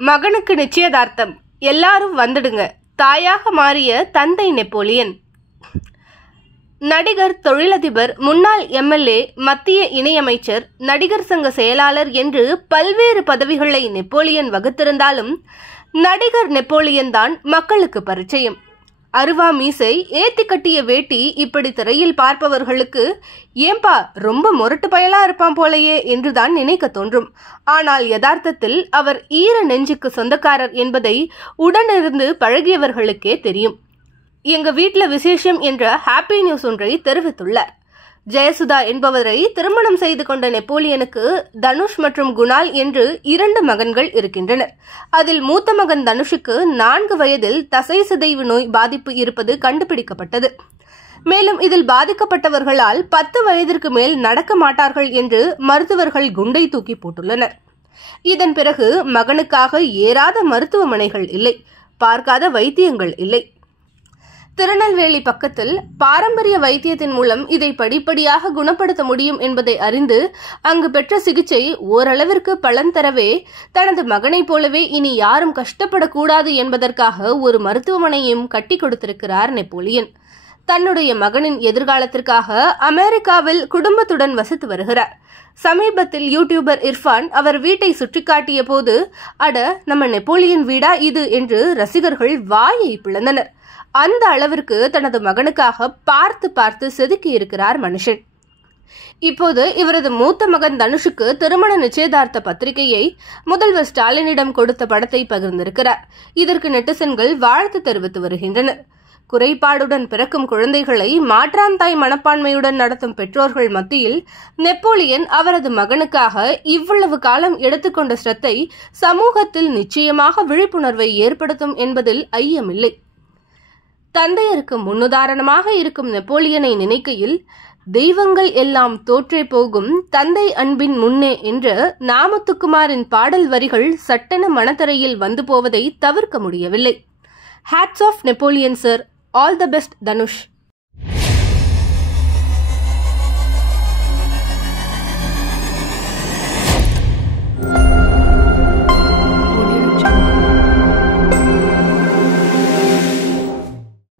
மகனுக்கு நிச்சயதார்த்தம், எல்லாரும் வந்துடுங்க. தாயாக மாறிய தந்தை நெப்போலியன். நடிகர், தொழிலதிபர், முன்னாள் எம்எல்ஏ, மத்திய இணையமைச்சர், நடிகர் சங்க செயலாளர் என்று பல்வேறு பதவிகளை நெப்போலியன் வகுத்திருந்தாலும் நடிகர் நெப்போலியன் தான் மக்களுக்கு பரிச்சயம். அருவா மீசை, ஏத்தி கட்டிய வேட்டி, இப்படி திரையில் பார்ப்பவர்களுக்கு ஏம்பா ரொம்ப மொரட்டு பயலா இருப்பான் போலையே என்றுதான் நினைக்க தோன்றும். ஆனால் யதார்த்தத்தில் அவர் ஈர நெஞ்சுக்கு சொந்தக்காரர் என்பதை உடனிருந்து பழகியவர்களுக்கே தெரியும். எங்க வீட்டுல விசேஷம் என்ற ஹாப்பி நியூஸ் ஒன்றை தெரிவித்துள்ளார். ஜெயசுதா என்பவரை திருமணம் செய்து கொண்ட நெப்போலியனுக்கு தனுஷ் மற்றும் குணால் என்று 2 மகன்கள் இருக்கின்றனர். அதில் மூத்த மகன் தனுஷுக்கு 4 வயதில் தசை சிதைவு நோய் பாதிப்பு இருப்பது கண்டுபிடிக்கப்பட்டது. மேலும் இதில் பாதிக்கப்பட்டவர்களால் 10 வயதிற்கு மேல் நடக்க மாட்டார்கள் என்று மருத்துவர்கள் குண்டை தூக்கி போட்டுள்ளனர். இதன் பிறகு மகனுக்காக ஏறாத மருத்துவமனைகள் இல்லை, பார்க்காத வைத்தியங்கள் இல்லை. திருநெல்வேலி பக்கத்தில் பாரம்பரிய வைத்தியத்தின் மூலம் இதை படிப்படியாக குணப்படுத்த முடியும் என்பதை அறிந்து அங்கு பெற்ற சிகிச்சை ஓரளவிற்கு பலன் தரவே தனது மகனைப் போலவே இனி யாரும் கஷ்டப்படக்கூடாது என்பதற்காக ஒரு மருத்துவமனையும் கட்டி கொடுத்திருக்கிறார் நெப்போலியன். தன்னுடைய மகனின் எதிர்காலத்திற்காக அமெரிக்காவில் குடும்பத்துடன் வசித்து வருகிறார். சமீபத்தில் யூடியூபர் இர்ஃபான் அவர் வீட்டை சுற்றிக்காட்டிய போது, அட நம்ம நெப்போலியன் வீடா இது என்று ரசிகர்கள் வாயை பிளந்தனர். அந்த அளவிற்கு தனது மகனுக்காக பார்த்து பார்த்து செதுக்கி இருக்கிறார் மனுஷன். இப்போது இவரது மூத்த மகன் தனுஷுக்கு திருமண நிச்சயதார்த்த பத்திரிகையை முதல்வர் ஸ்டாலினிடம் கொடுத்த படத்தை பகிர்ந்திருக்கிறார். இதற்கு நெட்டிசன்கள் வாழ்த்து தெரிவித்து வருகின்றனர். குறைபாடுடன் பிறக்கும் குழந்தைகளை மாற்றாந்தாய் மனப்பான்மையுடன் நடத்தும் பெற்றோர்கள் மத்தியில் நெப்போலியன் அவரது மகனுக்காக இவ்வளவு காலம் எடுத்துக்கொண்ட ஸ்ரத்தை சமூகத்தில் நிச்சயமாக விழிப்புணர்வை ஏற்படுத்தும் என்பதில் ஐயமில்லை. தந்தையருக்கு முன்னுதாரணமாக இருக்கும் நெப்போலியனை நினைக்கையில் தெய்வங்கள் எல்லாம் தோற்றே போகும் தந்தை அன்பின் முன்னே என்ற நாமத்துக்குமாரின் பாடல் வரிகள் சட்டென மனத்தரையில் வந்து போவதை தவிர்க்க முடியவில்லை. Hats off Napoleon sir. All the best Dhanush.